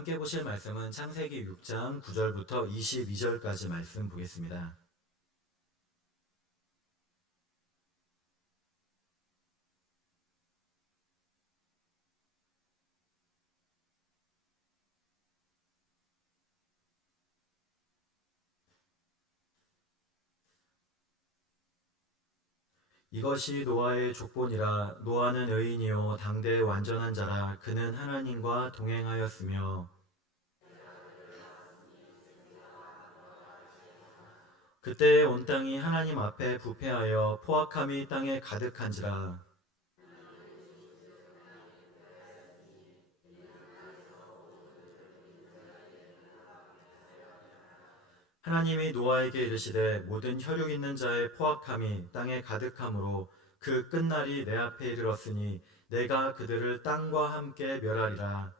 함께 보실 말씀은 창세기 6장 9절부터 22절까지 말씀 보겠습니다. 이것이 노아의 족본이라. 노아는 의인이요 당대의 완전한 자라. 그는 하나님과 동행하였으며 그때에 온 땅이 하나님 앞에 부패하여 포악함이 땅에 가득한지라. 하나님이 노아에게 이르시되 모든 혈육 있는 자의 포악함이 땅에 가득함으로 그 끝날이 내 앞에 이르렀으니 내가 그들을 땅과 함께 멸하리라.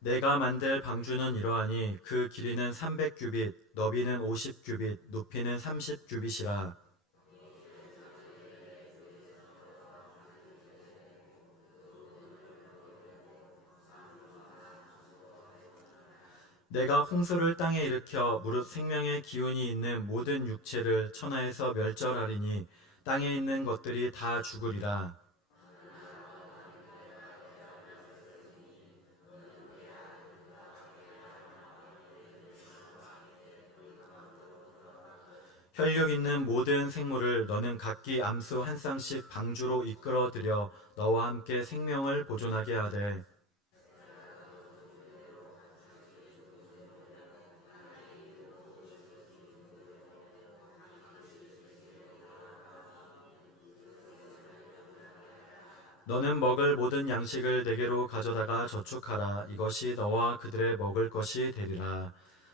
내가 만들 방주는 이러하니 그 길이는 300규빗, 너비는 50규빗, 높이는 30규빗이라. 내가 홍수를 땅에 일으켜 무릇 생명의 기운이 있는 모든 육체를 천하에서 멸절하리니 땅에 있는 것들이 다 죽으리라. 혈육 있는 모든 생물을 너는 각기 암수 한 쌍씩 방주로 이끌어들여 너와 함께 생명을 보존하게 하되, 너는 먹을 모든 양식을 내게로 가져다가 저축하라. 이것이 너와 그들의 먹을 것이 되리라.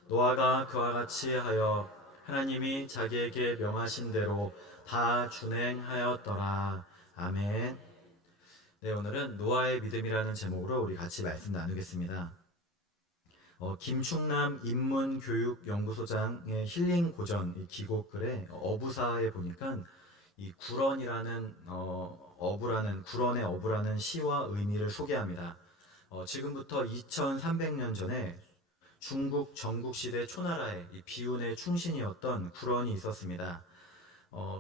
노아가 그와 같이 하여 하나님이 자기에게 명하신 대로 다 준행하였더라. 아멘. 네, 오늘은 노아의 믿음이라는 제목으로 우리 같이 말씀 나누겠습니다. 김충남 인문교육연구소장의 힐링 고전 이 기고글에 어부사에 보니까 이 구런이라는 어부라는 구런의 어부라는 시와 의미를 소개합니다. 지금부터 2300년 전에 중국 전국시대 초나라의 이 비운의 충신이었던 구런이 있었습니다.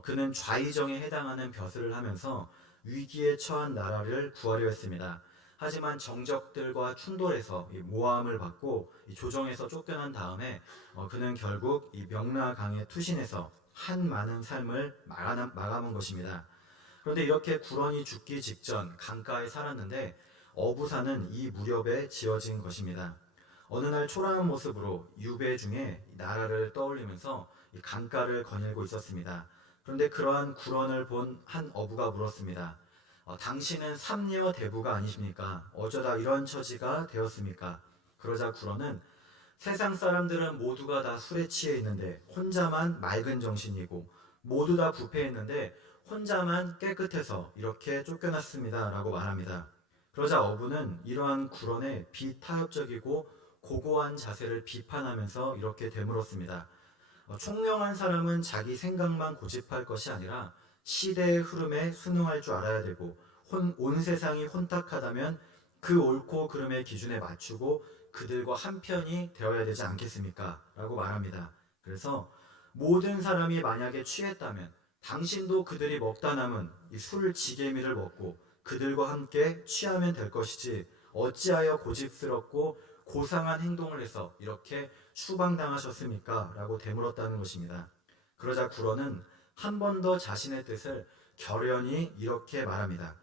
그는 좌의정에 해당하는 벼슬을 하면서 위기에 처한 나라를 구하려 했습니다. 하지만 정적들과 충돌해서 이 모함을 받고 이 조정에서 쫓겨난 다음에 그는 결국 이 명나강에 투신해서 한 많은 삶을 마감한 것입니다. 그런데 이렇게 구런이 죽기 직전 강가에 살았는데 어부사는 이 무렵에 지어진 것입니다. 어느 날 초라한 모습으로 유배 중에 나라를 떠올리면서 이 강가를 거닐고 있었습니다. 그런데 그러한 구런을 본 한 어부가 물었습니다. 당신은 삼녀 대부가 아니십니까? 어쩌다 이런 처지가 되었습니까? 그러자 구런은 세상 사람들은 모두가 다 술에 취해 있는데 혼자만 맑은 정신이고 모두 다 부패했는데 혼자만 깨끗해서 이렇게 쫓겨났습니다. 라고 말합니다. 그러자 어부는 이러한 구런의 비타협적이고 고고한 자세를 비판하면서 이렇게 되물었습니다. 총명한 사람은 자기 생각만 고집할 것이 아니라 시대의 흐름에 순응할 줄 알아야 되고 온 세상이 혼탁하다면 그 옳고 그름의 기준에 맞추고 그들과 한편이 되어야 되지 않겠습니까? 라고 말합니다. 그래서 모든 사람이 만약에 취했다면 당신도 그들이 먹다 남은 이 술 지게미를 먹고 그들과 함께 취하면 될 것이지 어찌하여 고집스럽고 고상한 행동을 해서 이렇게 추방당하셨습니까? 라고 되물었다는 것입니다. 그러자 구런은 한 번 더 자신의 뜻을 결연히 이렇게 말합니다.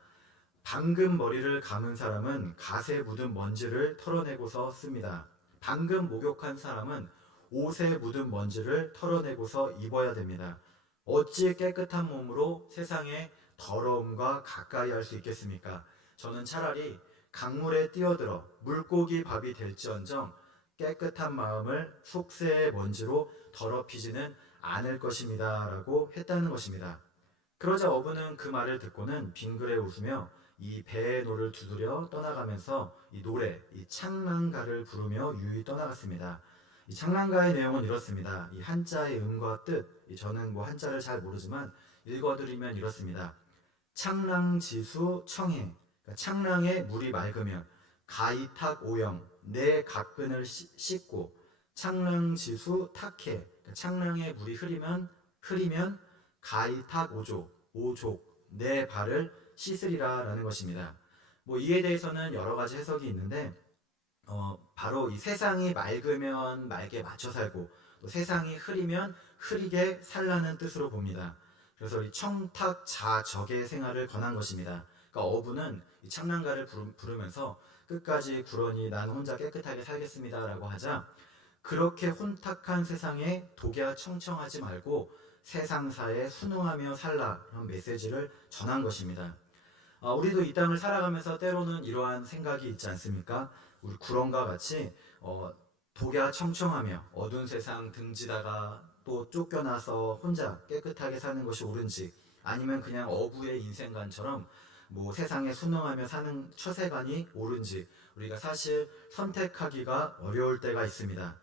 방금 머리를 감은 사람은 갓에 묻은 먼지를 털어내고서 씁니다. 방금 목욕한 사람은 옷에 묻은 먼지를 털어내고서 입어야 됩니다. 어찌 깨끗한 몸으로 세상의 더러움과 가까이 할 수 있겠습니까? 저는 차라리 강물에 뛰어들어 물고기 밥이 될지언정 깨끗한 마음을 속세의 먼지로 더럽히지는 않을 것입니다. 라고 했다는 것입니다. 그러자 어부는 그 말을 듣고는 빙그레 웃으며 이 배의 노를 두드려 떠나가면서 이 노래, 이 창랑가를 부르며 유유히 떠나갔습니다. 이 창랑가의 내용은 이렇습니다. 이 한자의 음과 뜻, 저는 뭐 한자를 잘 모르지만 읽어드리면 이렇습니다. 창랑지수 청해, 그러니까 창랑에 물이 맑으면 가이탁 오영, 내 각근을 씻고 창랑지수 탁해, 그러니까 창랑에 물이 흐리면 가이탁 오족, 내 발을 씻으리라라는 것입니다. 뭐 이에 대해서는 여러 가지 해석이 있는데 바로 이 세상이 맑으면 맑게 맞춰 살고 또 세상이 흐리면 흐리게 살라는 뜻으로 봅니다. 그래서 이 청탁자적의 생활을 권한 것입니다. 그러니까 어부는 이 창랑가를 부르면서 끝까지 구런이 난 혼자 깨끗하게 살겠습니다라고 하자 그렇게 혼탁한 세상에 독야 청청하지 말고 세상사에 순응하며 살라 그런 메시지를 전한 것입니다. 우리도 이 땅을 살아가면서 때로는 이러한 생각이 있지 않습니까? 우리 구렁과 같이 독야 청청하며 어두운 세상 등지다가 또 쫓겨나서 혼자 깨끗하게 사는 것이 옳은지 아니면 그냥 어부의 인생관처럼 뭐 세상에 순응하며 사는 처세관이 옳은지 우리가 사실 선택하기가 어려울 때가 있습니다.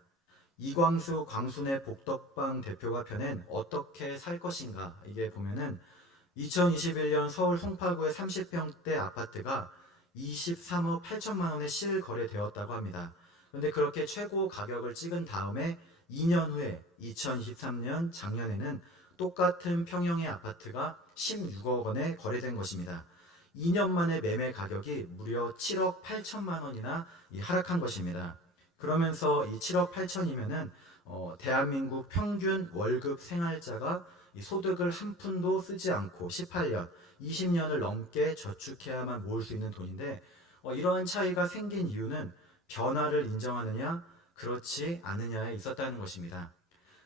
이광수 광순의 복덕방 대표가 펴낸 어떻게 살 것인가 이게 보면은 2021년 서울 송파구의 30평대 아파트가 23억 8천만 원에 실거래되었다고 합니다. 그런데 그렇게 최고 가격을 찍은 다음에 2년 후에 2023년 작년에는 똑같은 평형의 아파트가 16억 원에 거래된 것입니다. 2년 만에 매매 가격이 무려 7억 8천만 원이나 하락한 것입니다. 그러면서 이 7억 8천이면은 대한민국 평균 월급 생활자가 이 소득을 한 푼도 쓰지 않고 18년, 20년을 넘게 저축해야만 모을 수 있는 돈인데 이러한 차이가 생긴 이유는 변화를 인정하느냐 그렇지 않느냐에 있었다는 것입니다.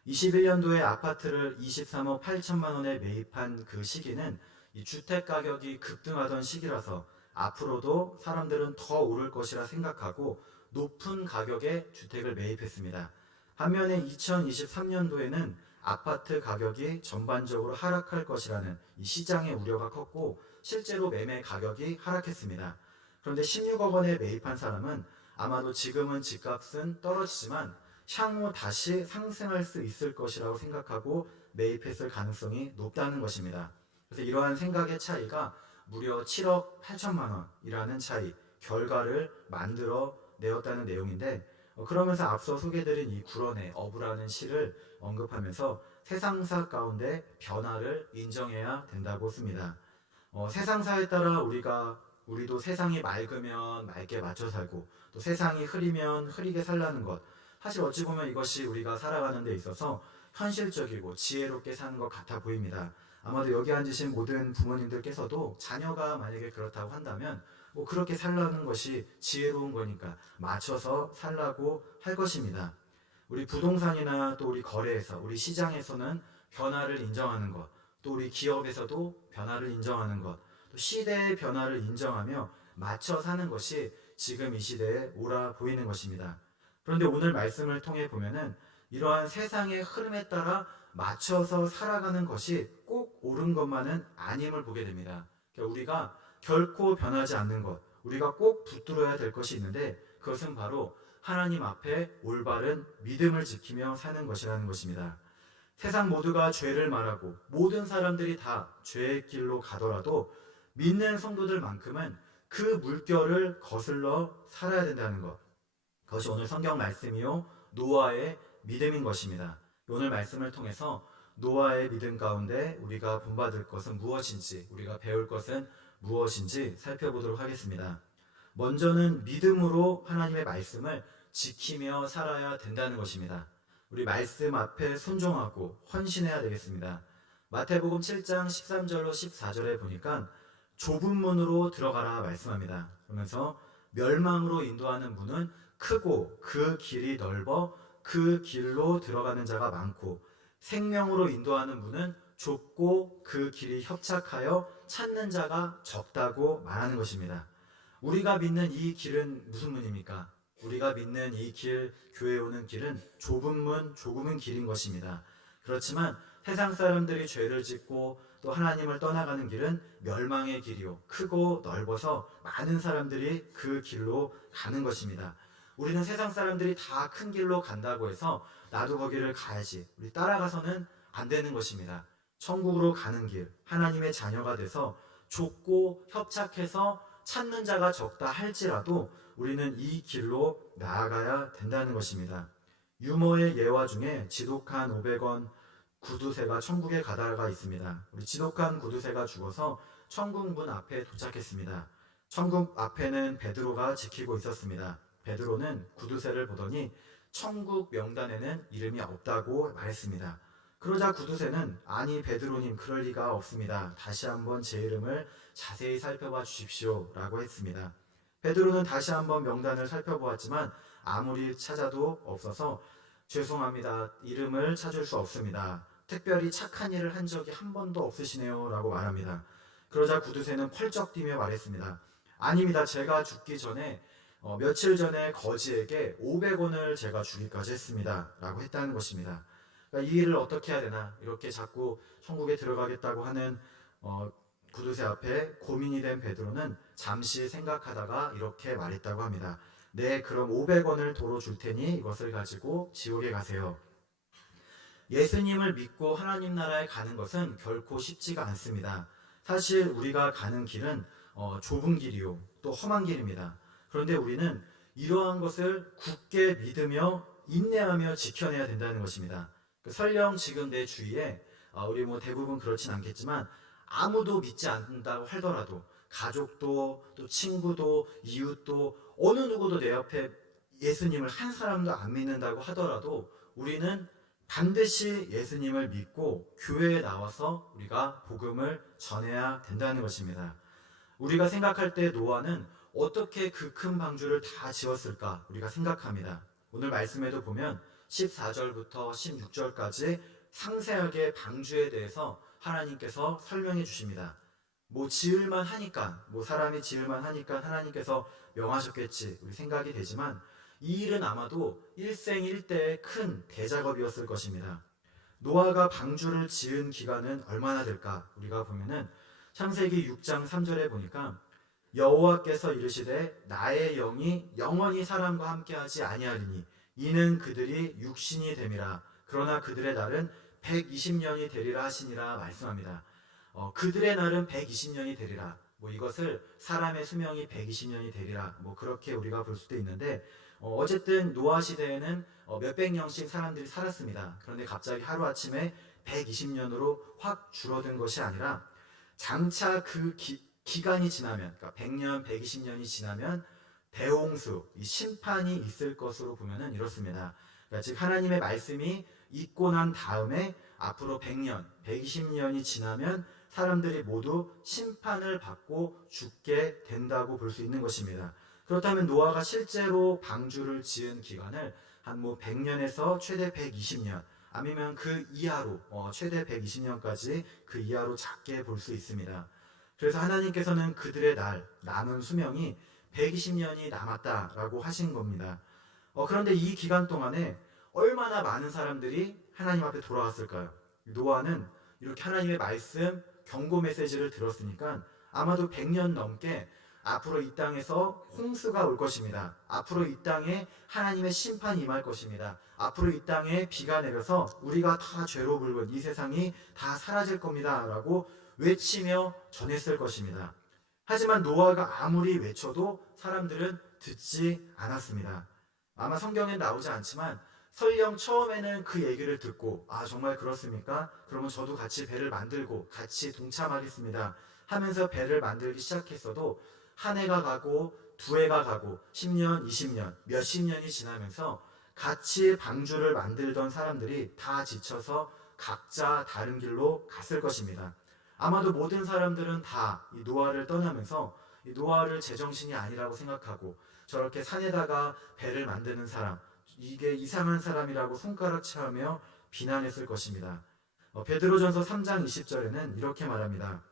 21년도에 아파트를 23억 8천만 원에 매입한 그 시기는 이 주택 가격이 급등하던 시기라서 앞으로도 사람들은 더 오를 것이라 생각하고 높은 가격에 주택을 매입했습니다. 반면에 2023년도에는 아파트 가격이 전반적으로 하락할 것이라는 이 시장의 우려가 컸고 실제로 매매 가격이 하락했습니다. 그런데 16억 원에 매입한 사람은 아마도 지금은 집값은 떨어지지만 향후 다시 상승할 수 있을 것이라고 생각하고 매입했을 가능성이 높다는 것입니다. 그래서 이러한 생각의 차이가 무려 7억 8천만 원이라는 차이, 결과를 만들어 내었다는 내용인데 그러면서 앞서 소개드린 이 구런의 어부라는 시를 언급하면서 세상사 가운데 변화를 인정해야 된다고 씁니다. 세상사에 따라 우리도 세상이 맑으면 맑게 맞춰 살고 또 세상이 흐리면 흐리게 살라는 것. 사실 어찌 보면 이것이 우리가 살아가는 데 있어서 현실적이고 지혜롭게 사는 것 같아 보입니다. 아마도 여기 앉으신 모든 부모님들께서도 자녀가 만약에 그렇다고 한다면 뭐 그렇게 살라는 것이 지혜로운 거니까 맞춰서 살라고 할 것입니다. 우리 부동산이나 또 우리 거래에서 우리 시장에서는 변화를 인정하는 것, 또 우리 기업에서도 변화를 인정하는 것, 또 시대의 변화를 인정하며 맞춰 사는 것이 지금 이 시대에 옳아 보이는 것입니다. 그런데 오늘 말씀을 통해 보면은 이러한 세상의 흐름에 따라 맞춰서 살아가는 것이 꼭 옳은 것만은 아님을 보게 됩니다. 그러니까 우리가 결코 변하지 않는 것, 우리가 꼭 붙들어야 될 것이 있는데 그것은 바로 하나님 앞에 올바른 믿음을 지키며 사는 것이라는 것입니다. 세상 모두가 죄를 말하고 모든 사람들이 다 죄의 길로 가더라도 믿는 성도들만큼은 그 물결을 거슬러 살아야 된다는 것. 그것이 오늘 성경 말씀이요 노아의 믿음인 것입니다. 오늘 말씀을 통해서 노아의 믿음 가운데 우리가 본받을 것은 무엇인지, 우리가 배울 것은 무엇인지 살펴보도록 하겠습니다. 먼저는 믿음으로 하나님의 말씀을 지키며 살아야 된다는 것입니다. 우리 말씀 앞에 순종하고 헌신해야 되겠습니다. 마태복음 7장 13절로 14절에 보니까 좁은 문으로 들어가라 말씀합니다. 그러면서 멸망으로 인도하는 문은 크고 그 길이 넓어 그 길로 들어가는 자가 많고 생명으로 인도하는 문은 좁고 그 길이 협착하여 찾는 자가 적다고 말하는 것입니다. 우리가 믿는 이 길은 무슨 문입니까? 우리가 믿는 이 길, 교회에 오는 길은 좁은 문, 조금은 길인 것입니다. 그렇지만 세상 사람들이 죄를 짓고 또 하나님을 떠나가는 길은 멸망의 길이요. 크고 넓어서 많은 사람들이 그 길로 가는 것입니다. 우리는 세상 사람들이 다 큰 길로 간다고 해서 나도 거기를 가야지, 우리 따라가서는 안 되는 것입니다. 천국으로 가는 길, 하나님의 자녀가 돼서 좁고 협착해서 찾는 자가 적다 할지라도 우리는 이 길로 나아가야 된다는 것입니다. 유머의 예화 중에 지독한 500원 구두쇠가 천국에 가다가 있습니다. 우리 지독한 구두쇠가 죽어서 천국 문 앞에 도착했습니다. 천국 앞에는 베드로가 지키고 있었습니다. 베드로는 구두쇠를 보더니 천국 명단에는 이름이 없다고 말했습니다. 그러자 구두쇠는 아니 베드로님, 그럴 리가 없습니다. 다시 한번 제 이름을 자세히 살펴봐 주십시오 라고 했습니다. 베드로는 다시 한번 명단을 살펴보았지만 아무리 찾아도 없어서 죄송합니다, 이름을 찾을 수 없습니다. 특별히 착한 일을 한 적이 한 번도 없으시네요 라고 말합니다. 그러자 구두쇠는 펄쩍 뛰며 말했습니다. 아닙니다. 제가 죽기 전에 며칠 전에 거지에게 500원을 제가 주기까지 했습니다 라고 했다는 것입니다. 그러니까 이 일을 어떻게 해야 되나, 이렇게 자꾸 천국에 들어가겠다고 하는 구두쇠 앞에 고민이 된 베드로는 잠시 생각하다가 이렇게 말했다고 합니다. 네, 그럼 500원을 도로 줄 테니 이것을 가지고 지옥에 가세요. 예수님을 믿고 하나님 나라에 가는 것은 결코 쉽지가 않습니다. 사실 우리가 가는 길은 좁은 길이요, 또 험한 길입니다. 그런데 우리는 이러한 것을 굳게 믿으며 인내하며 지켜내야 된다는 것입니다. 설령 지금 내 주위에 우리 대부분 그렇진 않겠지만 아무도 믿지 않는다고 하더라도, 가족도 또 친구도 이웃도 어느 누구도 내 옆에 예수님을 한 사람도 안 믿는다고 하더라도 우리는 반드시 예수님을 믿고 교회에 나와서 우리가 복음을 전해야 된다는 것입니다. 우리가 생각할 때 노아는 어떻게 그 큰 방주를 다 지었을까 우리가 생각합니다. 오늘 말씀에도 보면 14절부터 16절까지 상세하게 방주에 대해서 하나님께서 설명해 주십니다. 지을만 하니까, 사람이 지을만 하니까 하나님께서 명하셨겠지 우리 생각이 되지만 이 일은 아마도 일생일대의 큰 대작업이었을 것입니다. 노아가 방주를 지은 기간은 얼마나 될까? 우리가 보면은 창세기 6장 3절에 보니까 여호와께서 이르시되 나의 영이 영원히 사람과 함께하지 아니하리니 이는 그들이 육신이 됨이라. 그러나 그들의 날은 120년이 되리라 하시니라 말씀합니다. 그들의 날은 120년이 되리라. 이것을 사람의 수명이 120년이 되리라. 그렇게 우리가 볼 수도 있는데 어쨌든 노아 시대에는 몇백 년씩 사람들이 살았습니다. 그런데 갑자기 하루아침에 120년으로 확 줄어든 것이 아니라 장차 그 기간이 지나면, 그러니까 100년, 120년이 지나면 대홍수, 이 심판이 있을 것으로 보면은 이렇습니다. 그러니까 즉 하나님의 말씀이 있고 난 다음에 앞으로 100년, 120년이 지나면 사람들이 모두 심판을 받고 죽게 된다고 볼 수 있는 것입니다. 그렇다면 노아가 실제로 방주를 지은 기간을 한 100년에서 최대 120년, 아니면 그 이하로 최대 120년까지 그 이하로 작게 볼 수 있습니다. 그래서 하나님께서는 그들의 날, 남은 수명이 120년이 남았다라고 하신 겁니다. 그런데 이 기간 동안에 얼마나 많은 사람들이 하나님 앞에 돌아왔을까요? 노아는 이렇게 하나님의 말씀, 경고 메시지를 들었으니까 아마도 100년 넘게 앞으로 이 땅에서 홍수가 올 것입니다. 앞으로 이 땅에 하나님의 심판이 임할 것입니다. 앞으로 이 땅에 비가 내려서 우리가 다 죄로 붉은 이 세상이 다 사라질 겁니다 라고 외치며 전했을 것입니다. 하지만 노아가 아무리 외쳐도 사람들은 듣지 않았습니다. 아마 성경에 나오지 않지만 설령 처음에는 그 얘기를 듣고 정말 그렇습니까? 그러면 저도 같이 배를 만들고 같이 동참하겠습니다 하면서 배를 만들기 시작했어도 한 해가 가고 두 해가 가고 10년, 20년, 몇십 년이 지나면서 같이 방주를 만들던 사람들이 다 지쳐서 각자 다른 길로 갔을 것입니다. 아마도 모든 사람들은 다 이 노아를 떠나면서 이 노아를 제정신이 아니라고 생각하고 저렇게 산에다가 배를 만드는 사람, 이게 이상한 사람이라고 손가락질하며 비난했을 것입니다. 베드로전서 3장 20절에는 이렇게 말합니다.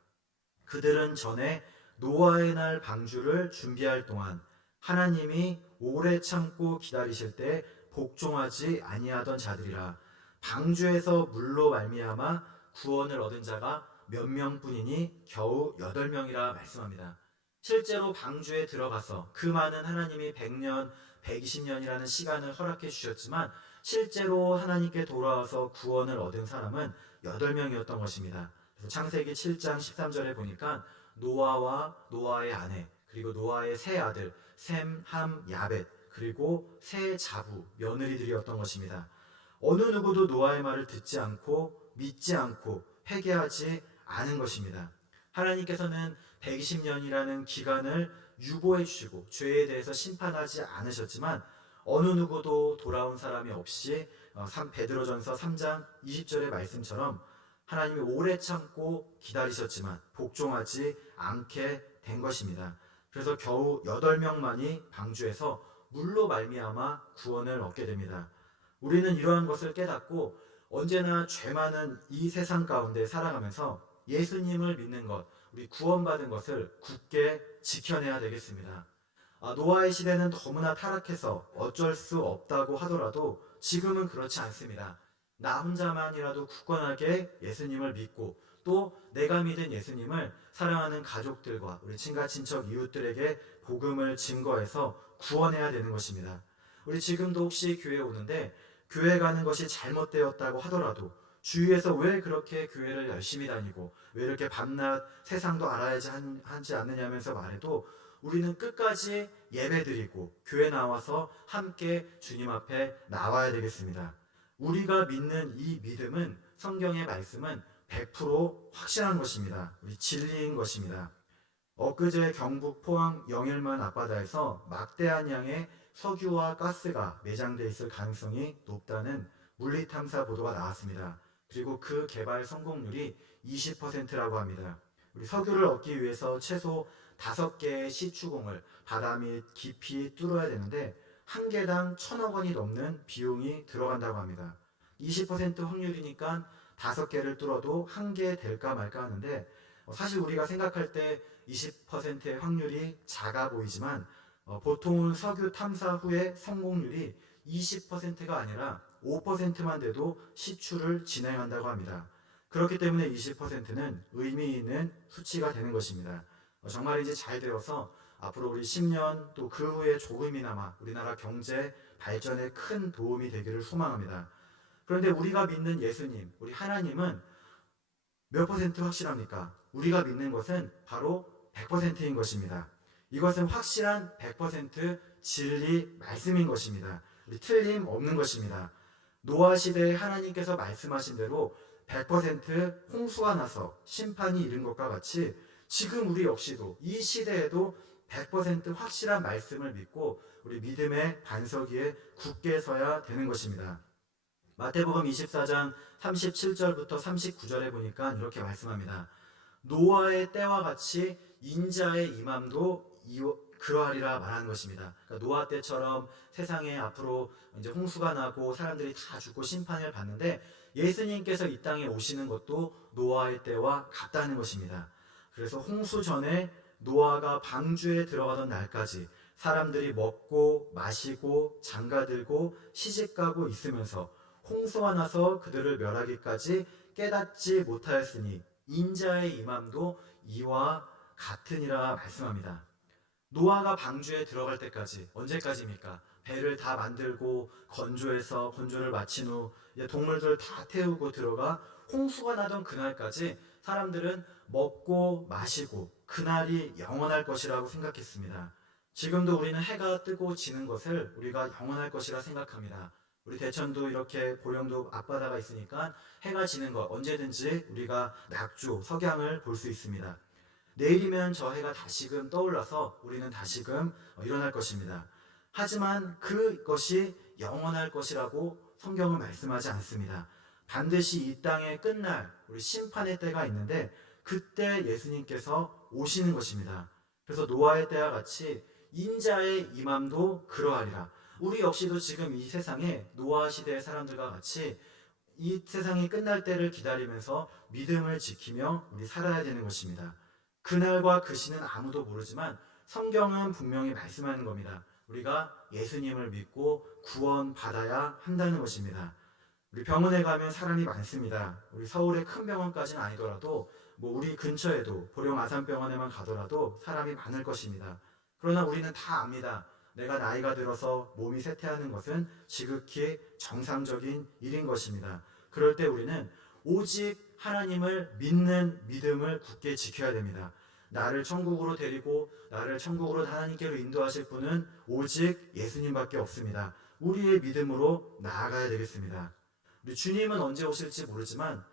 그들은 전에 노아의 날 방주를 준비할 동안 하나님이 오래 참고 기다리실 때 복종하지 아니하던 자들이라. 방주에서 물로 말미암아 구원을 얻은 자가 몇 명뿐이니 겨우 8명이라 말씀합니다. 실제로 방주에 들어가서 그 많은 하나님이 100년, 120년이라는 시간을 허락해 주셨지만 실제로 하나님께 돌아와서 구원을 얻은 사람은 8명이었던 것입니다. 그래서 창세기 7장 13절에 보니까 노아와 노아의 아내, 그리고 노아의 세 아들 셈, 함, 야벳, 그리고 세 자부, 며느리들이었던 것입니다. 어느 누구도 노아의 말을 듣지 않고 믿지 않고 회개하지 않은 것입니다. 하나님께서는 120년이라는 기간을 유보해 주시고 죄에 대해서 심판하지 않으셨지만 어느 누구도 돌아온 사람이 없이 베드로전서 3장 20절의 말씀처럼 하나님이 오래 참고 기다리셨지만 복종하지 않게 된 것입니다. 그래서 겨우 8명만이 방주에서 물로 말미암아 구원을 얻게 됩니다. 우리는 이러한 것을 깨닫고 언제나 죄 많은 이 세상 가운데 살아가면서 예수님을 믿는 것, 우리 구원받은 것을 굳게 지켜내야 되겠습니다. 노아의 시대는 너무나 타락해서 어쩔 수 없다고 하더라도 지금은 그렇지 않습니다. 나 혼자만이라도 굳건하게 예수님을 믿고 또 내가 믿은 예수님을 사랑하는 가족들과 우리 친가 친척 이웃들에게 복음을 증거해서 구원해야 되는 것입니다. 우리 지금도 혹시 교회 오는데 교회 가는 것이 잘못되었다고 하더라도 주위에서 왜 그렇게 교회를 열심히 다니고 왜 이렇게 밤낮 세상도 알아야지 하지 않느냐면서 말해도 우리는 끝까지 예배드리고 교회 나와서 함께 주님 앞에 나와야 되겠습니다. 우리가 믿는 이 믿음은 성경의 말씀은 100% 확실한 것입니다. 우리 진리인 것입니다. 엊그제 경북 포항 영일만 앞바다에서 막대한 양의 석유와 가스가 매장돼 있을 가능성이 높다는 물리탐사 보도가 나왔습니다. 그리고 그 개발 성공률이 20%라고 합니다. 우리 석유를 얻기 위해서 최소 5개의 시추공을 바다 밑 깊이 뚫어야 되는데 한 개당 1,000억 원이 넘는 비용이 들어간다고 합니다. 20% 확률이니까 5개를 뚫어도 한 개 될까 말까 하는데 사실 우리가 생각할 때 20%의 확률이 작아 보이지만 보통은 석유 탐사 후에 성공률이 20%가 아니라 5%만 돼도 시추를 진행한다고 합니다. 그렇기 때문에 20%는 의미 있는 수치가 되는 것입니다. 정말이지 잘 되어서 앞으로 우리 10년 또 그 후에 조금이나마 우리나라 경제 발전에 큰 도움이 되기를 소망합니다. 그런데 우리가 믿는 예수님, 우리 하나님은 몇 퍼센트 확실합니까? 우리가 믿는 것은 바로 100%인 것입니다. 이것은 확실한 100% 진리 말씀인 것입니다. 틀림 없는 것입니다. 노아 시대에 하나님께서 말씀하신 대로 100% 홍수가 나서 심판이 이른 것과 같이 지금 우리 역시도 이 시대에도 100% 확실한 말씀을 믿고 우리 믿음의 반석 위에 굳게 서야 되는 것입니다. 마태복음 24장 37절부터 39절에 보니까 이렇게 말씀합니다. 노아의 때와 같이 인자의 임함도 그러하리라 말하는 것입니다. 그러니까 노아 때처럼 세상에 앞으로 이제 홍수가 나고 사람들이 다 죽고 심판을 받는데 예수님께서 이 땅에 오시는 것도 노아의 때와 같다는 것입니다. 그래서 홍수 전에 노아가 방주에 들어가던 날까지 사람들이 먹고 마시고 장가들고 시집가고 있으면서 홍수가 나서 그들을 멸하기까지 깨닫지 못하였으니 인자의 임함도 이와 같으니라 말씀합니다. 노아가 방주에 들어갈 때까지 언제까지입니까? 배를 다 만들고 건조를 마친 후 동물들 다 태우고 들어가 홍수가 나던 그날까지 사람들은 먹고 마시고 그날이 영원할 것이라고 생각했습니다. 지금도 우리는 해가 뜨고 지는 것을 우리가 영원할 것이라 생각합니다. 우리 대천도 이렇게 보령도 앞바다가 있으니까 해가 지는 것 언제든지 우리가 낙조, 석양을 볼 수 있습니다. 내일이면 저 해가 다시금 떠올라서 우리는 다시금 일어날 것입니다. 하지만 그것이 영원할 것이라고 성경은 말씀하지 않습니다. 반드시 이 땅의 끝날 우리 심판의 때가 있는데 그때 예수님께서 오시는 것입니다. 그래서 노아의 때와 같이 인자의 임함도 그러하리라. 우리 역시도 지금 이 세상에 노아 시대의 사람들과 같이 이 세상이 끝날 때를 기다리면서 믿음을 지키며 우리 살아야 되는 것입니다. 그날과 그 시는 아무도 모르지만 성경은 분명히 말씀하는 겁니다. 우리가 예수님을 믿고 구원받아야 한다는 것입니다. 우리 병원에 가면 사람이 많습니다. 우리 서울의 큰 병원까지는 아니더라도 뭐 우리 근처에도 보령 아산병원에만 가더라도 사람이 많을 것입니다. 그러나 우리는 다 압니다. 내가 나이가 들어서 몸이 쇠퇴하는 것은 지극히 정상적인 일인 것입니다. 그럴 때 우리는 오직 하나님을 믿는 믿음을 굳게 지켜야 됩니다. 나를 천국으로 데리고 나를 천국으로 하나님께로 인도하실 분은 오직 예수님밖에 없습니다. 우리의 믿음으로 나아가야 되겠습니다. 우리 주님은 언제 오실지 모르지만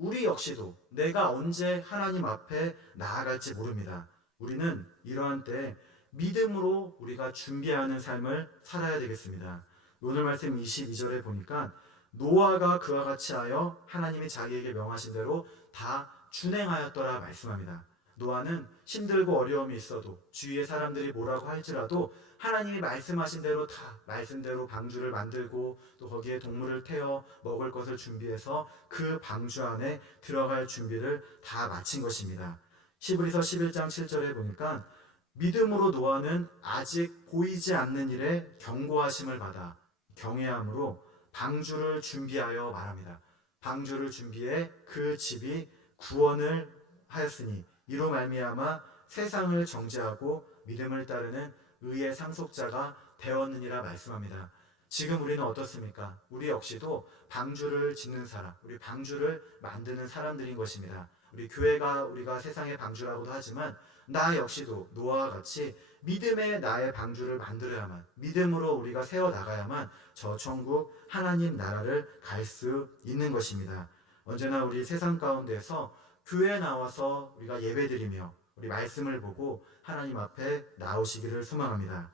우리 역시도 내가 언제 하나님 앞에 나아갈지 모릅니다. 우리는 이러한 때 믿음으로 우리가 준비하는 삶을 살아야 되겠습니다. 오늘 말씀 22절에 보니까 노아가 그와 같이 하여 하나님이 자기에게 명하신 대로 다 준행하였더라 말씀합니다. 노아는 힘들고 어려움이 있어도 주위의 사람들이 뭐라고 할지라도 하나님이 말씀하신 대로 다 말씀대로 방주를 만들고 또 거기에 동물을 태워 먹을 것을 준비해서 그 방주 안에 들어갈 준비를 다 마친 것입니다. 히브리서 11장 7절에 보니까 믿음으로 노아는 아직 보이지 않는 일에 경고하심을 받아 경외함으로 방주를 준비하여 말합니다. 방주를 준비해 그 집이 구원을 하였으니 이로 말미암아 세상을 정죄하고 믿음을 따르는 의의 상속자가 되었느니라 말씀합니다. 지금 우리는 어떻습니까? 우리 역시도 방주를 짓는 사람, 우리 방주를 만드는 사람들인 것입니다. 우리 교회가 우리가 세상의 방주라고도 하지만 나 역시도 노아와 같이 믿음의 나의 방주를 만들어야만, 믿음으로 우리가 세워나가야만 저 천국 하나님 나라를 갈 수 있는 것입니다. 언제나 우리 세상 가운데서 교회에 나와서 우리가 예배드리며 우리 말씀을 보고 하나님 앞에 나오시기를 소망합니다.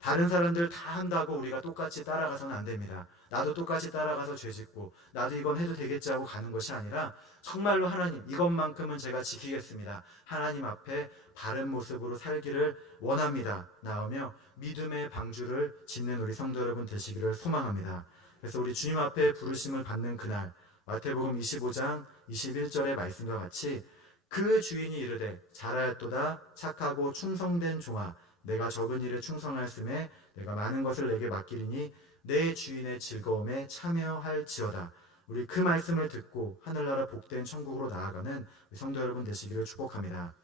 다른 사람들 다 한다고 우리가 똑같이 따라가서는 안 됩니다. 나도 똑같이 따라가서 죄짓고 나도 이건 해도 되겠지 하고 가는 것이 아니라 정말로 하나님 이것만큼은 제가 지키겠습니다. 하나님 앞에 바른 모습으로 살기를 원합니다. 나오며 믿음의 방주를 짓는 우리 성도 여러분 되시기를 소망합니다. 그래서 우리 주님 앞에 부르심을 받는 그날 마태복음 25장 21절의 말씀과 같이 그 주인이 이르되 잘하였도다 착하고 충성된 종아 내가 적은 일에 충성하였음에 내가 많은 것을 내게 맡기리니 내 주인의 즐거움에 참여할지어다. 우리 그 말씀을 듣고 하늘나라 복된 천국으로 나아가는 성도 여러분 되시기를 축복합니다.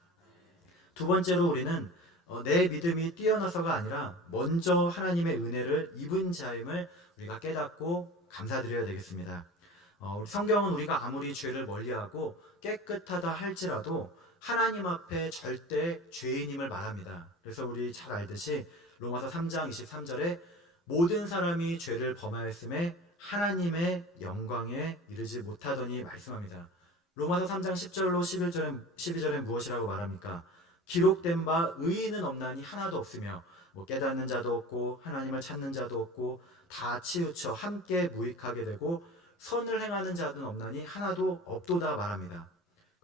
두 번째로 우리는 내 믿음이 뛰어나서가 아니라 먼저 하나님의 은혜를 입은 자임을 우리가 깨닫고 감사드려야 되겠습니다. 성경은 우리가 아무리 죄를 멀리하고 깨끗하다 할지라도 하나님 앞에 절대 죄인임을 말합니다. 그래서 우리 잘 알듯이 로마서 3장 23절에 모든 사람이 죄를 범하였음에 하나님의 영광에 이르지 못하더니 말씀합니다. 로마서 3장 10절로 12절에 무엇이라고 말합니까? 기록된 바 의인은 없나니 하나도 없으며 깨닫는 자도 없고 하나님을 찾는 자도 없고 다 치우쳐 함께 무익하게 되고 선을 행하는 자는 없나니 하나도 없도다 말합니다.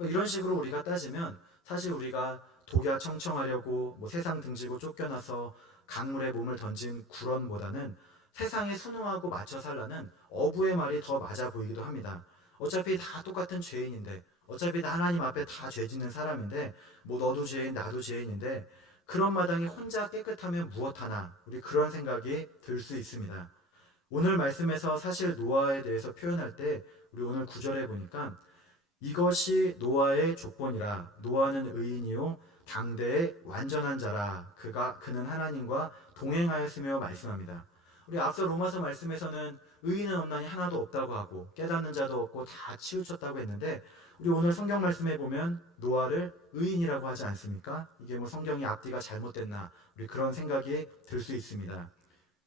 이런 식으로 우리가 따지면 사실 우리가 독야 청청하려고 세상 등지고 쫓겨나서 강물에 몸을 던진 구런보다는 세상에 순응하고 맞춰 살라는 어부의 말이 더 맞아 보이기도 합니다. 어차피 다 똑같은 죄인인데 어차피 다 하나님 앞에 다 죄 짓는 사람인데 너도 죄인 나도 죄인인데 그런 마당에 혼자 깨끗하면 무엇하나 우리 그런 생각이 들 수 있습니다. 오늘 말씀에서 사실 노아에 대해서 표현할 때 우리 오늘 9절에 보니까 이것이 노아의 조건이라 노아는 의인이요 당대의 완전한 자라 그는 하나님과 동행하였으며 말씀합니다. 우리 앞서 로마서 말씀에서는 의인은 없나니 하나도 없다고 하고 깨닫는 자도 없고 다 치우쳤다고 했는데 우리 오늘 성경 말씀에 보면 노아를 의인이라고 하지 않습니까? 이게 성경이 앞뒤가 잘못됐나 우리 그런 생각이 들 수 있습니다.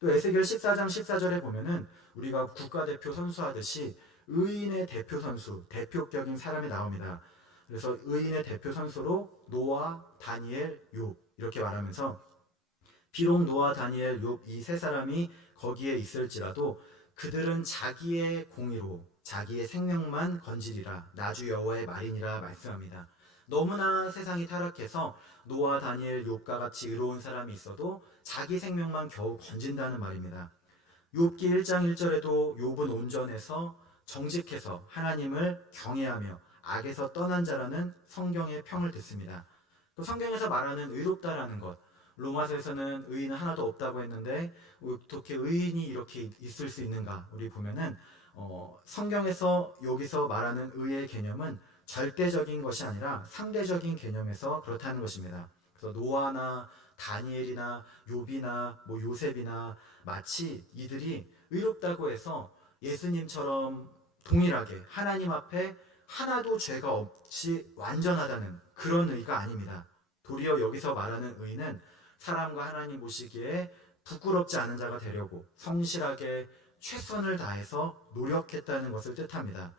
또 에스겔 14장 14절에 보면은 우리가 국가대표 선수하듯이 의인의 대표 선수, 대표격인 사람이 나옵니다. 그래서 의인의 대표 선수로 노아, 다니엘, 욥 이렇게 말하면서 비록 노아, 다니엘, 욥 이 세 사람이 거기에 있을지라도 그들은 자기의 공의로 자기의 생명만 건지리라 나주 여호와의 말이니라 말씀합니다. 너무나 세상이 타락해서 노아, 다니엘, 욥과 같이 의로운 사람이 있어도 자기 생명만 겨우 건진다는 말입니다. 욥기 1장 1절에도 욥은 온전해서 정직해서 하나님을 경외하며 악에서 떠난 자라는 성경의 평을 듣습니다. 또 성경에서 말하는 의롭다라는 것, 로마서에서는 의인은 하나도 없다고 했는데 어떻게 의인이 이렇게 있을 수 있는가? 우리 보면은 성경에서 여기서 말하는 의의 개념은 절대적인 것이 아니라 상대적인 개념에서 그렇다는 것입니다. 그래서 노아나 다니엘이나 욥이나 뭐 요셉이나 마치 이들이 의롭다고 해서 예수님처럼 동일하게 하나님 앞에 하나도 죄가 없이 완전하다는 그런 의가 아닙니다. 도리어 여기서 말하는 의는 사람과 하나님 보시기에 부끄럽지 않은 자가 되려고 성실하게 최선을 다해서 노력했다는 것을 뜻합니다.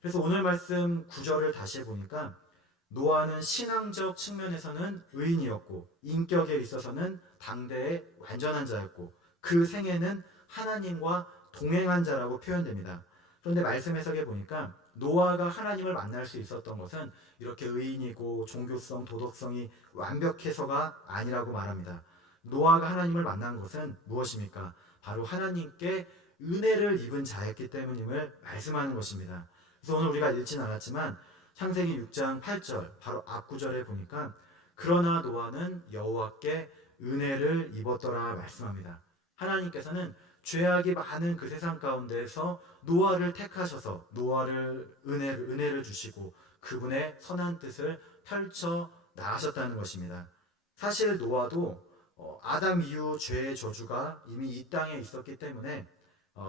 그래서 오늘 말씀 9절을 다시 해보니까 노아는 신앙적 측면에서는 의인이었고 인격에 있어서는 당대의 완전한 자였고 그 생애는 하나님과 동행한 자라고 표현됩니다. 그런데 말씀 해석해 보니까 노아가 하나님을 만날 수 있었던 것은 이렇게 의인이고 종교성, 도덕성이 완벽해서가 아니라고 말합니다. 노아가 하나님을 만난 것은 무엇입니까? 바로 하나님께 은혜를 입은 자였기 때문임을 말씀하는 것입니다. 그래서 오늘 우리가 읽진 않았지만 창세기 6장 8절 바로 앞구절에 보니까 그러나 노아는 여호와께 은혜를 입었더라 말씀합니다. 하나님께서는 죄악이 많은 그 세상 가운데에서 노아를 택하셔서 노아를 은혜를 주시고 그분의 선한 뜻을 펼쳐 나가셨다는 것입니다. 사실 노아도 아담 이후 죄의 저주가 이미 이 땅에 있었기 때문에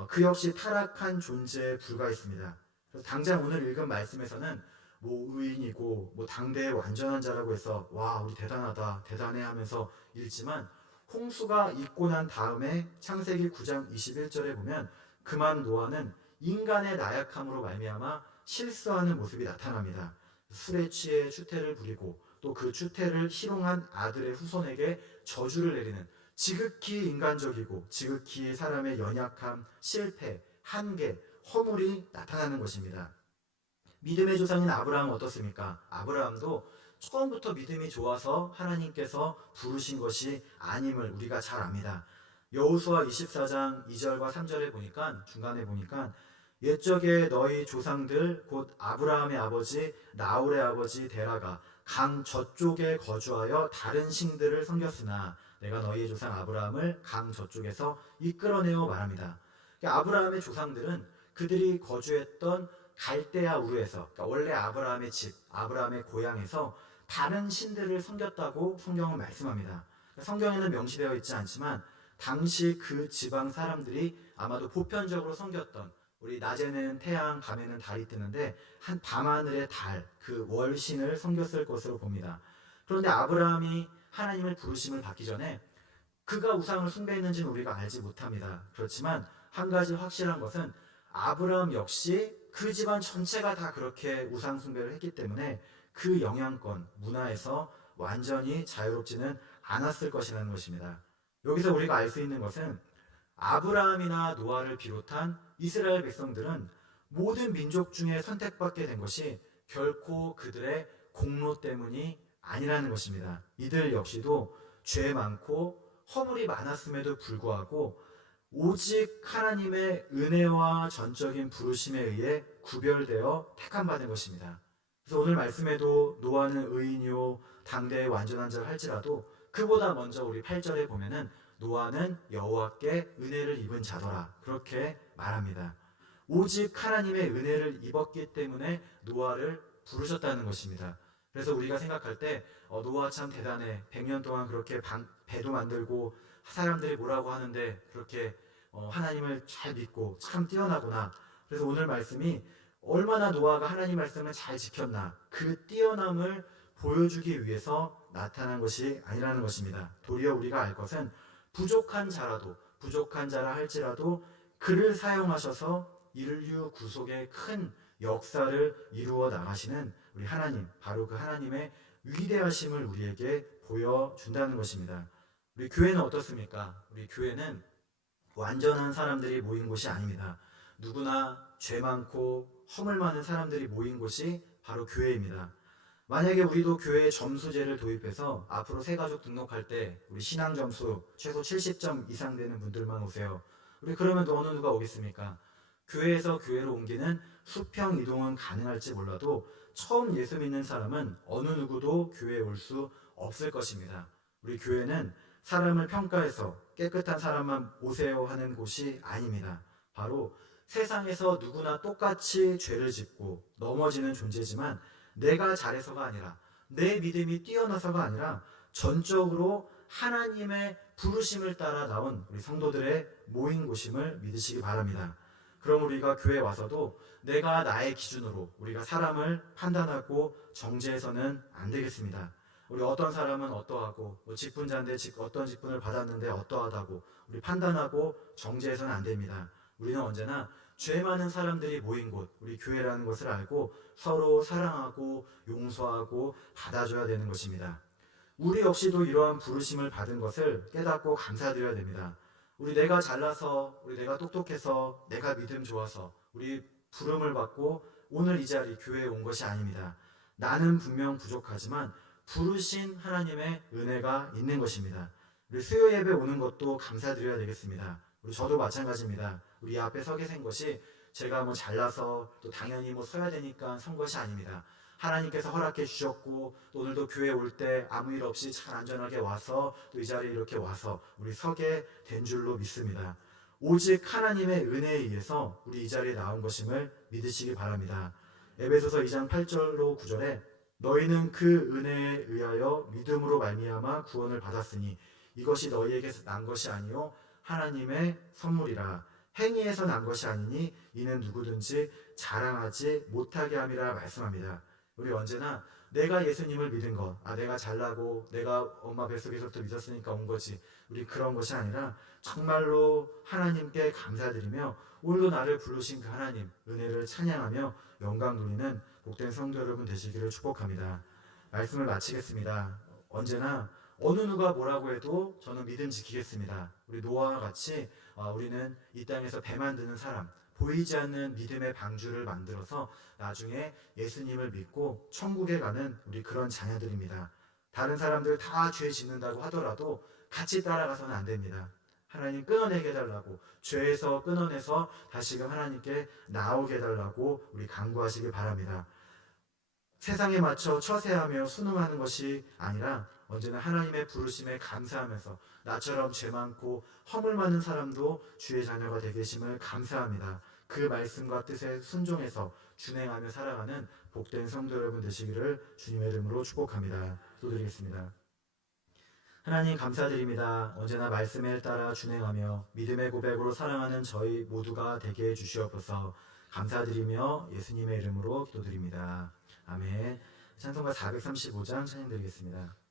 그 역시 타락한 존재에 불과했습니다. 그래서 당장 오늘 읽은 말씀에서는 뭐 의인이고 뭐 당대의 완전한 자라고 해서 와 우리 대단하다 대단해 하면서 읽지만 홍수가 있고 난 다음에 창세기 9장 21절에 보면 그만 노아는 인간의 나약함으로 말미암아 실수하는 모습이 나타납니다. 술에 취해 추태를 부리고 또 그 추태를 희롱한 아들의 후손에게 저주를 내리는 지극히 인간적이고 지극히 사람의 연약함, 실패, 한계, 허물이 나타나는 것입니다. 믿음의 조상인 아브라함은 어떻습니까? 아브라함도 처음부터 믿음이 좋아서 하나님께서 부르신 것이 아님을 우리가 잘 압니다. 여호수아 24장 2절과 3절에 보니까 중간에 보니까 옛적에 너희 조상들 곧 아브라함의 아버지 나홀의 아버지 데라가 강 저쪽에 거주하여 다른 신들을 섬겼으나 내가 너희의 조상 아브라함을 강 저쪽에서 이끌어내어 말합니다. 그러니까 아브라함의 조상들은 그들이 거주했던 갈대아 우르에서 그러니까 원래 아브라함의 집, 아브라함의 고향에서 다른 신들을 섬겼다고 성경은 말씀합니다. 성경에는 명시되어 있지 않지만 당시 그 지방 사람들이 아마도 보편적으로 섬겼던 우리 낮에는 태양, 밤에는 달이 뜨는데 한 밤하늘의 달, 그 월신을 섬겼을 것으로 봅니다. 그런데 아브라함이 하나님의 부르심을 받기 전에 그가 우상을 숭배했는지는 우리가 알지 못합니다. 그렇지만 한 가지 확실한 것은 아브라함 역시 그 집안 전체가 다 그렇게 우상 숭배를 했기 때문에 그 영향권, 문화에서 완전히 자유롭지는 않았을 것이라는 것입니다. 여기서 우리가 알 수 있는 것은 아브라함이나 노아를 비롯한 이스라엘 백성들은 모든 민족 중에 선택받게 된 것이 결코 그들의 공로 때문이 아니라는 것입니다. 이들 역시도 죄 많고 허물이 많았음에도 불구하고 오직 하나님의 은혜와 전적인 부르심에 의해 구별되어 택함받은 것입니다. 그래서 오늘 말씀에도 노아는 의인이요 당대의 완전한 자를 할지라도 그보다 먼저 우리 8절에 보면은 노아는 여호와께 은혜를 입은 자더라 그렇게 말합니다. 오직 하나님의 은혜를 입었기 때문에 노아를 부르셨다는 것입니다. 그래서 우리가 생각할 때 노아 참 대단해 100년 동안 그렇게 배도 만들고 사람들이 뭐라고 하는데 그렇게 하나님을 잘 믿고 참 뛰어나구나. 그래서 오늘 말씀이 얼마나 노아가 하나님 말씀을 잘 지켰나 그 뛰어남을 보여주기 위해서 나타난 것이 아니라는 것입니다. 도리어 우리가 알 것은 부족한 자라 할지라도 그를 사용하셔서 인류 구속의 큰 역사를 이루어 나가시는 우리 하나님, 바로 그 하나님의 위대하심을 우리에게 보여준다는 것입니다. 우리 교회는 어떻습니까? 우리 교회는 완전한 사람들이 모인 곳이 아닙니다. 누구나 죄 많고 허물 많은 사람들이 모인 곳이 바로 교회입니다. 만약에 우리도 교회에 점수제를 도입해서 앞으로 새가족 등록할 때 우리 신앙 점수 최소 70점 이상 되는 분들만 오세요. 우리 그러면 또 어느 누가 오겠습니까? 교회에서 교회로 옮기는 수평 이동은 가능할지 몰라도 처음 예수 믿는 사람은 어느 누구도 교회에 올 수 없을 것입니다. 우리 교회는 사람을 평가해서 깨끗한 사람만 오세요 하는 곳이 아닙니다. 바로 세상에서 누구나 똑같이 죄를 짓고 넘어지는 존재지만 내가 잘해서가 아니라, 내 믿음이 뛰어나서가 아니라 전적으로 하나님의 부르심을 따라 나온 우리 성도들의 모인 곳임을 믿으시기 바랍니다. 그럼 우리가 교회에 와서도 내가 나의 기준으로 우리가 사람을 판단하고 정죄해서는 안 되겠습니다. 우리 어떤 사람은 어떠하고, 직분자인데 어떤 직분을 받았는데 어떠하다고 우리 판단하고 정죄해서는 안 됩니다. 우리는 언제나 죄 많은 사람들이 모인 곳, 우리 교회라는 것을 알고 서로 사랑하고 용서하고 받아줘야 되는 것입니다. 우리 역시도 이러한 부르심을 받은 것을 깨닫고 감사드려야 됩니다. 우리 내가 잘나서, 우리 내가 똑똑해서, 내가 믿음 좋아서 우리 부름을 받고 오늘 이 자리 교회에 온 것이 아닙니다. 나는 분명 부족하지만 부르신 하나님의 은혜가 있는 것입니다. 우리 수요 예배 오는 것도 감사드려야 되겠습니다. 우리 저도 마찬가지입니다. 우리 앞에 서게 된 것이 제가 뭐 잘나서 또 당연히 뭐 서야 되니까 선 것이 아닙니다. 하나님께서 허락해 주셨고 또 오늘도 교회 올 때 아무 일 없이 잘 안전하게 와서 또 이 자리에 이렇게 와서 우리 서게 된 줄로 믿습니다. 오직 하나님의 은혜에 의해서 우리 이 자리에 나온 것임을 믿으시기 바랍니다. 에베소서 2장 8절로 9절에 너희는 그 은혜에 의하여 믿음으로 말미암아 구원을 받았으니 이것이 너희에게서 난 것이 아니요 하나님의 선물이라. 행위에서 난 것이 아니니 이는 누구든지 자랑하지 못하게 함이라 말씀합니다. 우리 언제나 내가 예수님을 믿은 것, 내가 잘나고 내가 엄마 뱃속에서부터 믿었으니까 온 거지, 우리 그런 것이 아니라 정말로 하나님께 감사드리며 오늘도 나를 부르신 그 하나님 은혜를 찬양하며 영광 돌리는 복된 성도 여러분 되시기를 축복합니다. 말씀을 마치겠습니다. 언제나 어느 누가 뭐라고 해도 저는 믿음 지키겠습니다. 우리 노아와 같이 우리는 이 땅에서 배 만드는 사람, 보이지 않는 믿음의 방주를 만들어서 나중에 예수님을 믿고 천국에 가는 우리 그런 자녀들입니다. 다른 사람들 다 죄 짓는다고 하더라도 같이 따라가서는 안 됩니다. 하나님 끊어내게 해달라고, 죄에서 끊어내서 다시금 하나님께 나오게 해달라고 우리 간구하시기 바랍니다. 세상에 맞춰 처세하며 순응하는 것이 아니라 언제나 하나님의 부르심에 감사하면서 나처럼 죄 많고 허물 많은 사람도 주의 자녀가 되게 하심을 감사합니다. 그 말씀과 뜻에 순종해서 준행하며 살아가는 복된 성도 여러분 되시기를 주님의 이름으로 축복합니다. 기도드리겠습니다. 하나님 감사드립니다. 언제나 말씀에 따라 준행하며 믿음의 고백으로 사랑하는 저희 모두가 되게 해주시옵소서. 감사드리며 예수님의 이름으로 기도드립니다. 아멘. 찬송가 435장 찬양드리겠습니다.